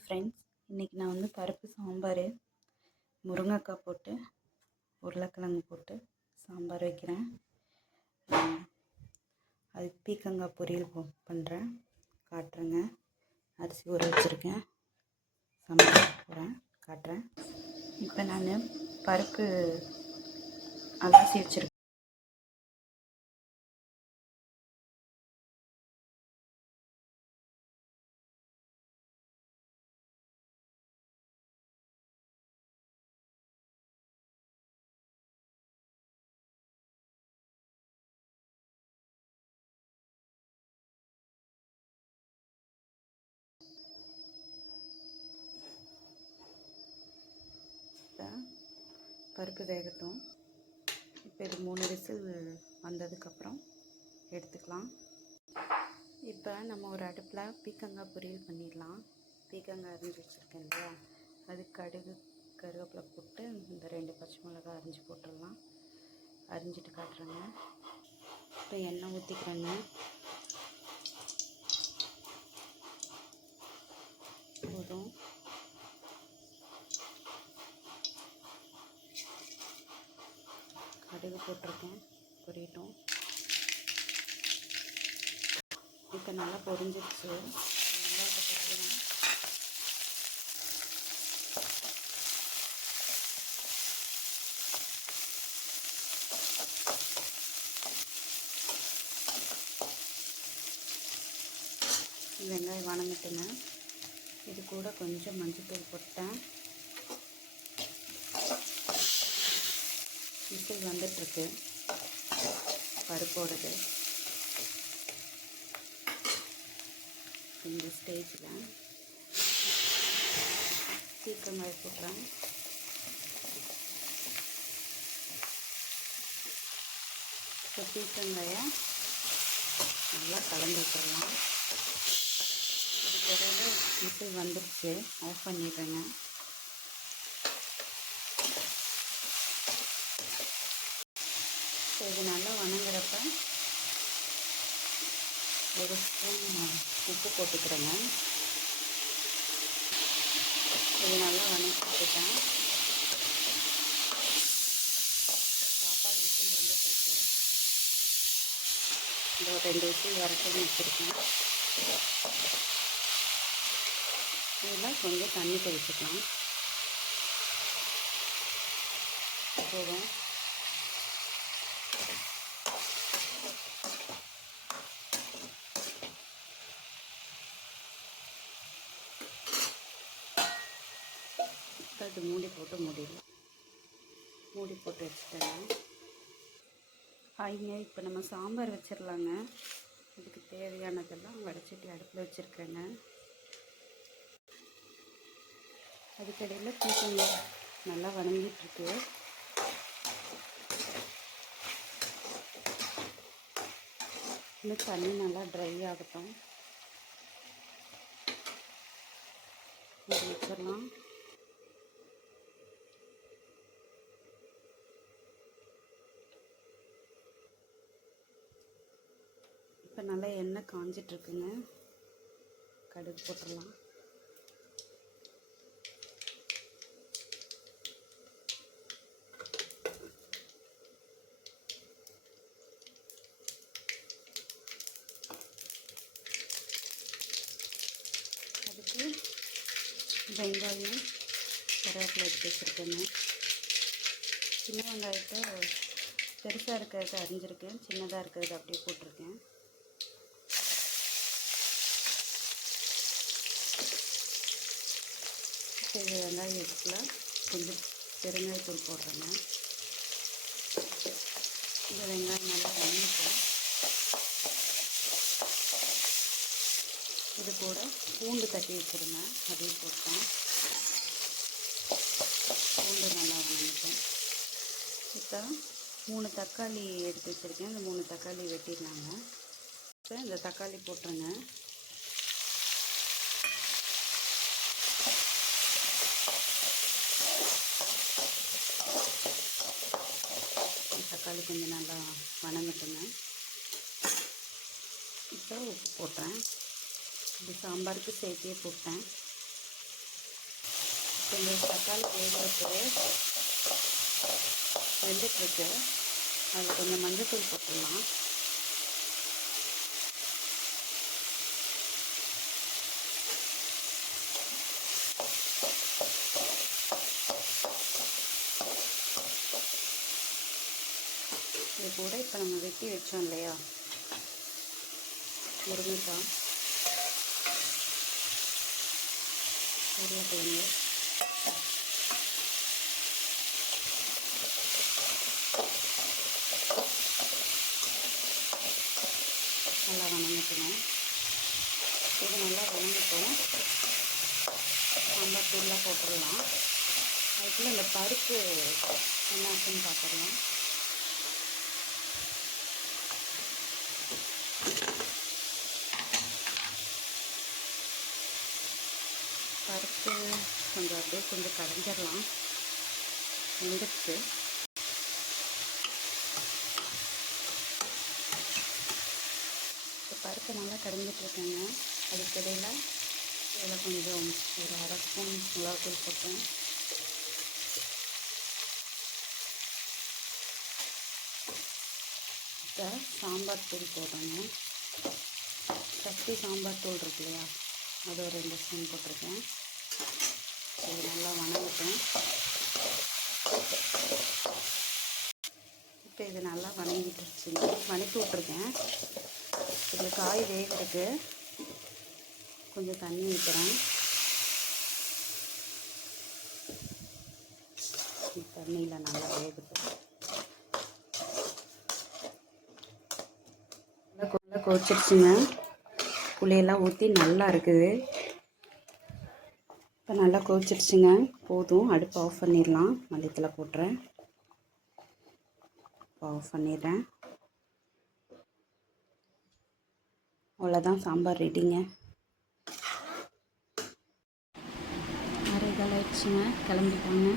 Friends இன்றைக்கி நான் வந்து பருப்பு சாம்பார் முருங்கைக்காய் போட்டு உருளைக்கிழங்கு போட்டு சாம்பார் வைக்கிறேன். அது அதுக்கு பீக்கங்காய் பொரியல் பண்ணுறேன் காட்டுறேங்க. அரிசி ஊற வச்சுருக்கேன். சாம்பார் போகிறேன் காட்டுறேன். இப்போ நான் பருப்பு அலசி வச்சுருக்கேன். பருப்பு வேகட்டும். இப்போ இது மூணு விசில் வந்ததுக்கப்புறம் எடுத்துக்கலாம். இப்போ நம்ம ஒரு அடுப்பில் பீக்கங்காய் பொரியல் பண்ணிடலாம். பீக்கங்காய் அரிஞ்சு வச்சுருக்கேன் இல்லையா? அது கடுகு கருவேப்பிலை போட்டு இந்த ரெண்டு பச்சை மிளகாய் அரிஞ்சு போட்டுடலாம். அரிஞ்சிட்டு காட்டுறேங்க. இப்போ எண்ணெய் ஊற்றிக்கிறேங்க. போதும். கடுகு போட்டிருக்கேன். பொரியட்டும். இப்போ நல்லா பொரிஞ்சிருச்சு. வெங்காயம் வணங்கிட்டுங்க. இது கூட கொஞ்சம் மஞ்சள் தூள் போட்டேன். விசில் வந்துட்டுருக்கு. பருப்போடது. இந்த ஸ்டேஜில். சீக்கிரம் போட்டுறேன் இப்போ பீக்கங்காயை நல்லா கலந்து விட்டுடலாம் இது பிறகு விசில் வந்துருச்சு. ஆஃப் பண்ணிடுறேங்க. இது நல்லா வணங்குறப்ப ஒரு ஸ்பூன் உப்பு போட்டுக்கிறேங்க. இது நல்லா வணக்கிட்டுட்டேன் சாப்பாடு விசில் வந்துட்டுருக்கு. இந்த ஒரு ரெண்டு விசில் வரட்டும் வச்சுருக்கேன். இதெல்லாம் கொஞ்சம் தண்ணி தெளிச்சுக்கலாம். போதும். அது மூடி போட்டு மூடிடலாம். மூடி போட்டு வச்சுட்டேங்க ஐங்க இப்போ நம்ம சாம்பார் வச்சிடலாங்க இதுக்கு தேவையானதெல்லாம் வடச்சட்டி அடுப்பில் வச்சுருக்கேங்க. அதுக்கடையில் பீக்கங்க நல்லா வணங்கிட்டுருக்கு. இன்னும் தண்ணி நல்லா ட்ரை ஆகட்டும். வச்சிடலாம் இப்போ நல்லா எண்ணெய் காஞ்சிட்ருக்குங்க. கடுகு போட்டுடலாம். அதுக்கு வெங்காயம் கருவேப்பிலை எடுத்து வச்சுருக்கேங்க. சின்ன வெங்காயத்தை பெருசாக இருக்கிறத அரிஞ்சிருக்கேன் சின்னதாக இருக்கிறத அப்படியே போட்டிருக்கேன். சரி வெங்காயம் எடுத்துல கொஞ்சம் பெருங்காயத்தூள் போடுறேங்க. இந்த வெங்காயம் நல்லா வதங்கிட்டோம் இது கூட பூண்டு தட்டி வச்சுருங்க. அதையும் போட்டேன் பூண்டு நல்லா வதங்கிட்டேன் இப்போ மூணு தக்காளி எடுத்து வச்சுருக்கேன். இந்த மூணு தக்காளி வெட்டிடலாங்க. இப்போ இந்த தக்காளி போட்டுருங்க. தக்காளி கொஞ்சம் நல்லா வணங்கட்டுங்க இப்போ உப்பு போட்டேன். இது சாம்பாருக்கு சேர்த்தே போட்டேன். கொஞ்சம் தக்காளி வேகிறப்பவே வெந்துட்டுருக்கு. அதில் கொஞ்சம் மஞ்சள்தூள் போட்டுடலாம். இது கூட இப்போ நம்ம வெட்டி வச்சோம் இல்லையா? முருங்கைக்காய் உருளைக்கிழங்கு. நல்லா வணங்கிக்கணும். இது நல்லா வணங்கிட்டோம் சாம்பார் தூள்லாம் போட்டுடலாம். அதுக்குள்ளே இந்த பருப்பு என்ன ஆச்சுன்னு பார்த்துடலாம். பருப்பு கொஞ்சம் அப்படியே கொஞ்சம் கடைஞ்சிடலாம் வெந்துடுச்சு. இப்போ பருப்பு நல்லா கடைஞ்சிட்ருக்கேங்க அதுக்கிடையில் இதில் கொஞ்சம் ஒரு அரை ஸ்பூன் மிளகாத்தூள் போட்டேன். இப்போ சாம்பார் தூள் போடுறேங்க சக்தி சாம்பார் தூள் இருக்கு இல்லையா? அது ஒரு ரெண்டு ஸ்பூன் போட்டிருக்கேன். இது நல்லா வணங்கட்டும். இப்போ இது நல்லா வணங்கிட்டுருச்சுங்க வணக்கி விட்ருக்கேன் இதில் காய் வேகிறதுக்கு கொஞ்சம் தண்ணி ஊற்றுறேன் தண்ணியில் நல்லா வேகட்டும். நல்லா கொதிச்சிருச்சுங்க. புளியெல்லாம் ஊற்றி நல்லா இருக்குது. இப்போ நல்லா கொதிச்சிருச்சுங்க. போதும். அடுப்பு ஆஃப் பண்ணிடலாம். மல்லித்தலை போட்டுறேன். ஆஃப் பண்ணிடுறேன். அவ்வளோதான் சாம்பார் ரெடிங்க அரைகால் ஆயிடுச்சுங்க கிளம்பிட்டாங்க.